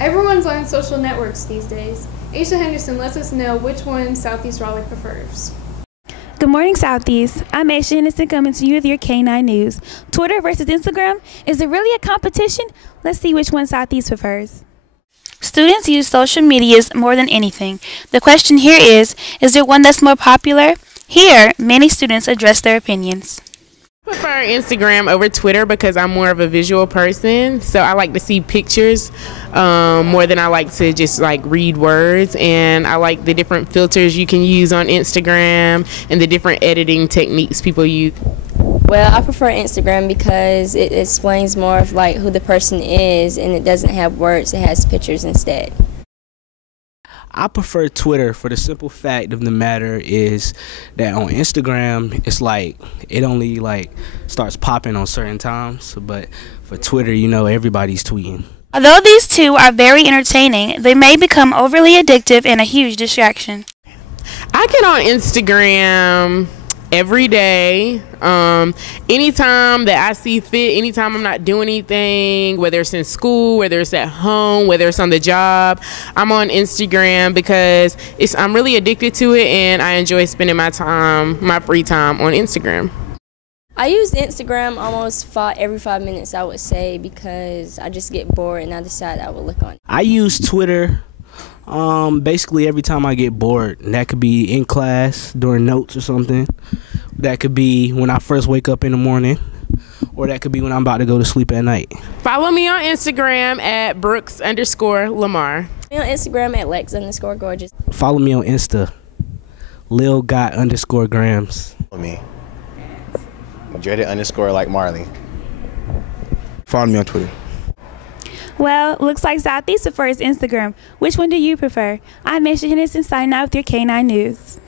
Everyone's on social networks these days. Aisha Henderson lets us know which one Southeast Raleigh prefers. Good morning, Southeast. I'm Aisha Henderson coming to you with your K9 News. Twitter versus Instagram, is it really a competition? Let's see which one Southeast prefers. Students use social medias more than anything. The question here is there one that's more popular? Here, many students address their opinions. I prefer Instagram over Twitter because I'm more of a visual person, so I like to see pictures more than I like to just read words, and I like the different filters you can use on Instagram and the different editing techniques people use. Well, I prefer Instagram because it explains more of who the person is, and it doesn't have words, it has pictures instead. I prefer Twitter for the simple fact of the matter is that on Instagram, it's it only starts popping on certain times. But for Twitter, everybody's tweeting. Although these two are very entertaining, they may become overly addictive and a huge distraction. I get on Instagram every day, anytime that I see fit, anytime I'm not doing anything, whether it's in school, whether it's at home, whether it's on the job, I'm on Instagram because I'm really addicted to it, and I enjoy spending my free time on Instagram. I use Instagram almost every 5 minutes, I would say, because I just get bored and I decide I will look on it. I use Twitter basically every time I get bored. And that could be in class during notes or something. That could be when I first wake up in the morning, or that could be when I'm about to go to sleep at night. Follow me on Instagram at Brooks_Lamar. On Instagram at Lex_gorgeous. Follow me on Insta, Lil_grams. Follow me, Dreaded_like_Marley. Follow me on Twitter. Well, looks like Southeast prefers Instagram. Which one do you prefer? I'm Aisha Henderson signing out with your K9 News.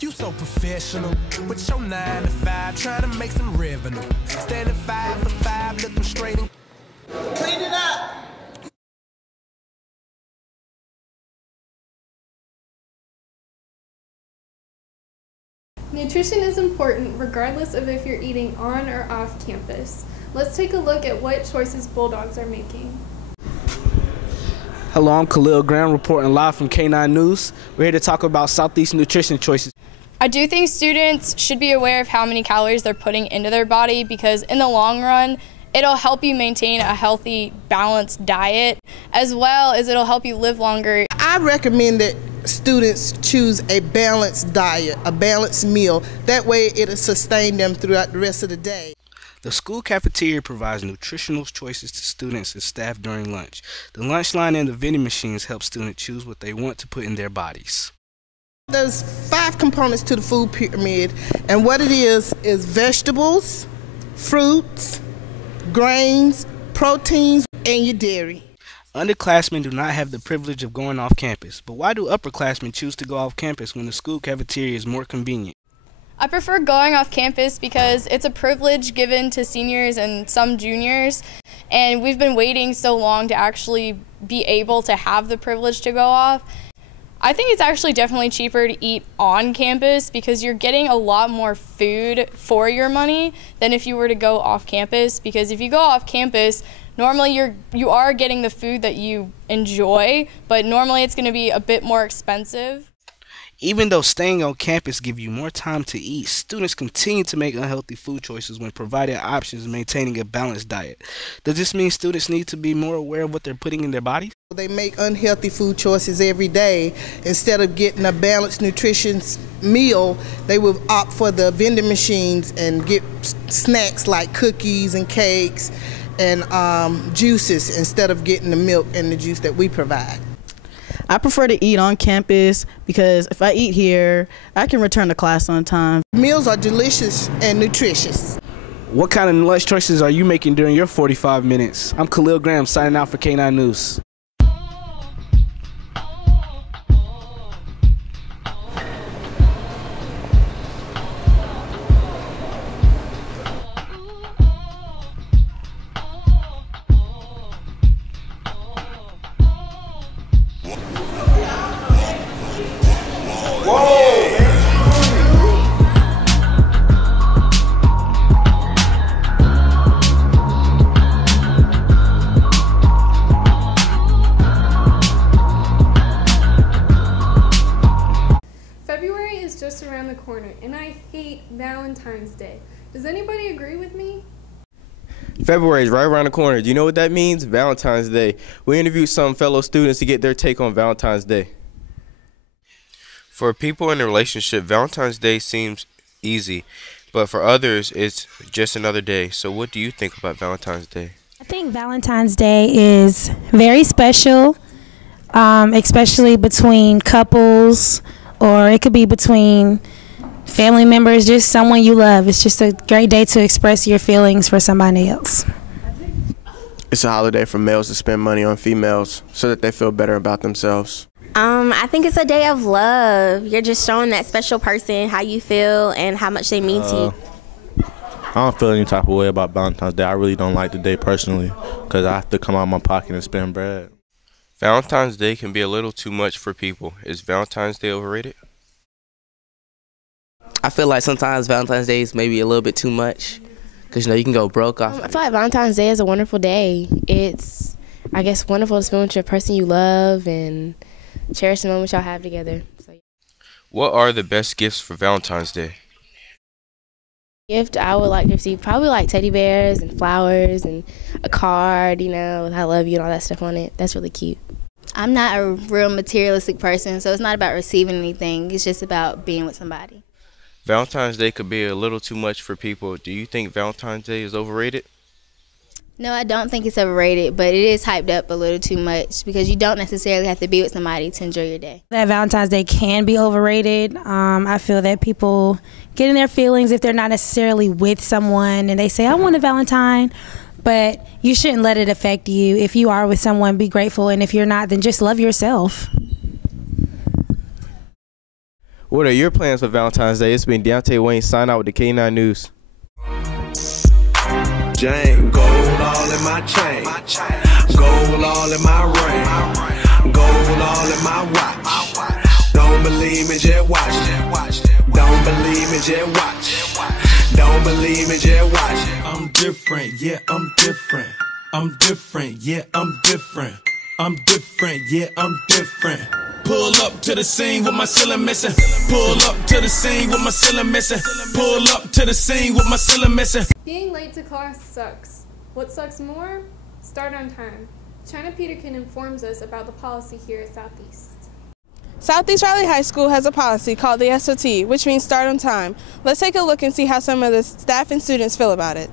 You so professional with your 9 to 5, trying to make some revenue. Standing 5 for 5, looking straight and clean it up. Nutrition is important regardless of if you're eating on or off campus. Let's take a look at what choices Bulldogs are making. Hello, I'm Khalil Graham reporting live from K9 News. We're here to talk about Southeast nutrition choices. I do think students should be aware of how many calories they're putting into their body, because in the long run, it'll help you maintain a healthy, balanced diet, as well as it'll help you live longer. I recommend that students choose a balanced diet, a balanced meal. That way it'll sustain them throughout the rest of the day. The school cafeteria provides nutritional choices to students and staff during lunch. The lunch line and the vending machines help students choose what they want to put in their bodies. There's 5 components to the food pyramid, and what it is vegetables, fruits, grains, proteins, and your dairy. Underclassmen do not have the privilege of going off campus, but why do upperclassmen choose to go off campus when the school cafeteria is more convenient? I prefer going off campus because it's a privilege given to seniors and some juniors, and we've been waiting so long to actually be able to have the privilege to go off. I think it's actually definitely cheaper to eat on campus because you're getting a lot more food for your money than if you were to go off campus, because if you go off campus, normally you are getting the food that you enjoy, but normally it's going to be a bit more expensive. Even though staying on campus gives you more time to eat, students continue to make unhealthy food choices when provided options maintaining a balanced diet. Does this mean students need to be more aware of what they're putting in their bodies? They make unhealthy food choices every day. Instead of getting a balanced nutrition meal, they will opt for the vending machines and get snacks like cookies and cakes and juices instead of getting the milk and the juice that we provide. I prefer to eat on campus because if I eat here, I can return to class on time. Meals are delicious and nutritious. What kind of lunch choices are you making during your 45 minutes? I'm Khalil Graham signing out for K9 News. just around the corner, and I hate Valentine's Day. Does anybody agree with me? February is right around the corner. Do you know what that means? Valentine's Day. We interviewed some fellow students to get their take on Valentine's Day. For people in a relationship, Valentine's Day seems easy, but for others, it's just another day. So what do you think about Valentine's Day? I think Valentine's Day is very special, especially between couples, or it could be between family members, just someone you love. It's just a great day to express your feelings for somebody else. It's a holiday for males to spend money on females so that they feel better about themselves. I think it's a day of love. You're just showing that special person how you feel and how much they mean to you. I don't feel any type of way about Valentine's Day. I really don't like the day personally because I have to come out of my pocket and spend bread. Valentine's Day can be a little too much for people. Is Valentine's Day overrated? I feel like sometimes Valentine's Day is maybe a little bit too much because, you know, you can go broke off. I feel like Valentine's Day is a wonderful day. It's, I guess, wonderful to spend with your person you love and cherish the moments y'all have together. So, yeah. What are the best gifts for Valentine's Day? Gift I would like to receive probably like teddy bears and flowers and a card, you know, with I love you and all that stuff on it. That's really cute. I'm not a real materialistic person, so it's not about receiving anything. It's just about being with somebody. Valentine's Day could be a little too much for people. Do you think Valentine's Day is overrated? No, I don't think it's overrated, but it is hyped up a little too much because you don't necessarily have to be with somebody to enjoy your day. That Valentine's Day can be overrated. I feel that people get in their feelings if they're not necessarily with someone and they say, I want a Valentine, but you shouldn't let it affect you. If you are with someone, be grateful, and if you're not, then just love yourself. What are your plans for Valentine's Day? It's been Deontay Wayne signing out with the K9 News. Jane, gold all in my chain, gold all in my ring, gold all in my watch. Don't believe me, just watch. Don't believe me, just watch. Don't believe me, just watch. I'm different, yeah, I'm different. I'm different, yeah, I'm different. I'm different, yeah, I'm different. Pull up to the scene with my ceiling missing. Pull up to the scene with my ceiling missing. Pull up to the scene with my ceiling missing. Being late to class sucks. What sucks more? Start on time. China Peterkin informs us about the policy here at Southeast. Southeast Riley High School has a policy called the SOT, which means start on time. Let's take a look and see how some of the staff and students feel about it.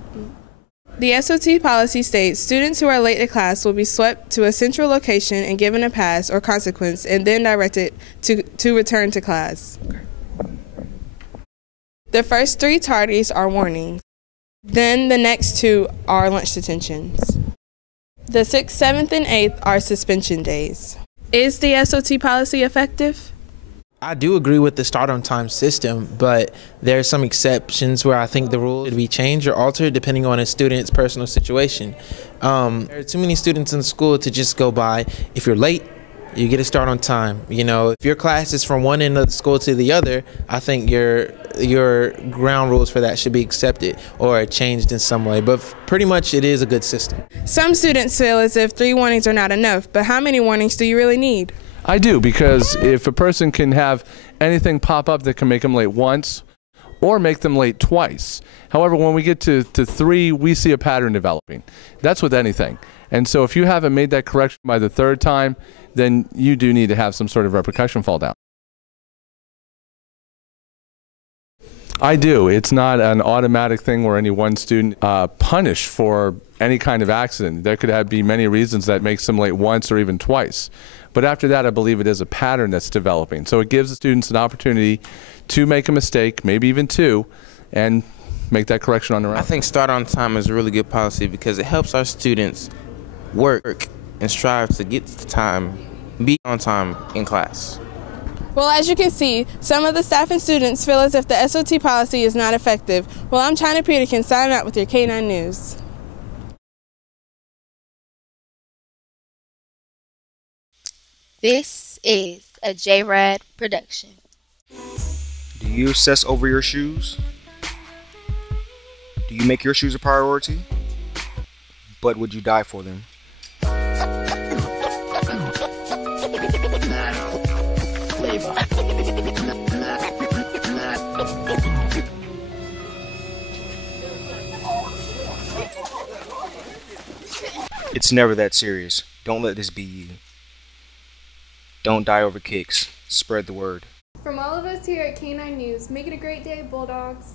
The SOT policy states students who are late to class will be swept to a central location and given a pass or consequence and then directed to return to class. The first 3 tardies are warnings. Then the next 2 are lunch detentions. The 6th, 7th, and 8th are suspension days. Is the SOT policy effective? I do agree with the start on time system, but there are some exceptions where I think the rule should be changed or altered depending on a student's personal situation. There are too many students in school to just go by. If you're late, you get to start on time. You know, if your class is from one end of the school to the other, I think your ground rules for that should be accepted or changed in some way. But pretty much it is a good system. Some students feel as if 3 warnings are not enough, but how many warnings do you really need? I do, because if a person can have anything pop up that can make them late once or make them late twice. However, when we get to 3, we see a pattern developing. That's with anything. And so if you haven't made that correction by the 3rd time, then you do need to have some sort of repercussion fall down. I do. It's not an automatic thing where any one student punished for any kind of accident. There could be many reasons that makes them late once or even twice. But after that, I believe it is a pattern that's developing. So it gives the students an opportunity to make a mistake, maybe even 2, and make that correction on their own. I think start on time is a really good policy because it helps our students work and strive to get to time, be on time in class. Well, as you can see, some of the staff and students feel as if the SOT policy is not effective. Well, I'm China Peterkin signing out with your K9 News. This is a J-Rad production. Do you obsess over your shoes? Do you make your shoes a priority? But would you die for them? It's never that serious. Don't let this be you. Don't die over kicks. Spread the word. From all of us here at K9 News, make it a great day, Bulldogs.